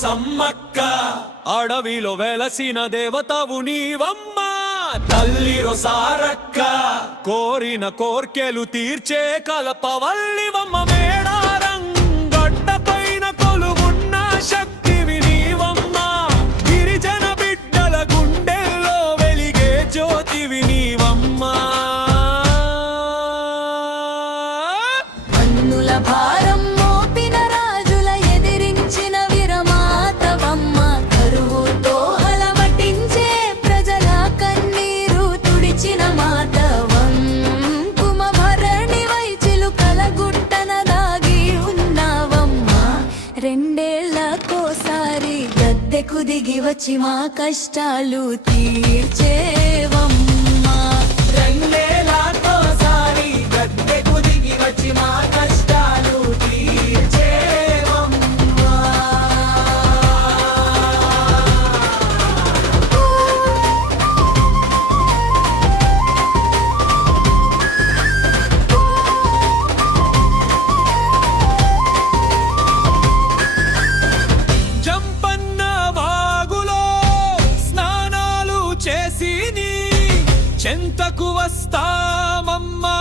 సమ్మక్క, అడవిలో వెలసిన దేవతవు నీవమ్మ. తల్లిరో సారక్క, కోరిన కోర్కెలు తీర్చే కలపవల్లివమ్మ. మేడారం గడ్డ పైన కొలువున్న శక్తివి నీవమ్మ. గిరిజన బిడ్డల గుండెల్లో వెలిగే జ్యోతివి నీవమ్మ. అన్నుల భారం మోపిన రాజుల ఎదిరించిన విరమాతవమ్మ. కరువుతో హలమటించే ప్రజల కన్నీరు తుడిచిన మాతవం. కుమభరణివై చిలుకల గుట్టన దాగి ఉన్నావమ్మ. రెండేళ్లకోసారి గద్దెకు దిగి వచ్చి మా కష్టాలు తీర్చేవమ్మ. రెండేళ్లకోసారి గద్దెకు దిగి వచ్చి మా కష్టాలు తీర్చేవమ్మా. జంపన్న వాగులో స్నానాలు చేసి నీ చెంతకు వస్తామమ్మా.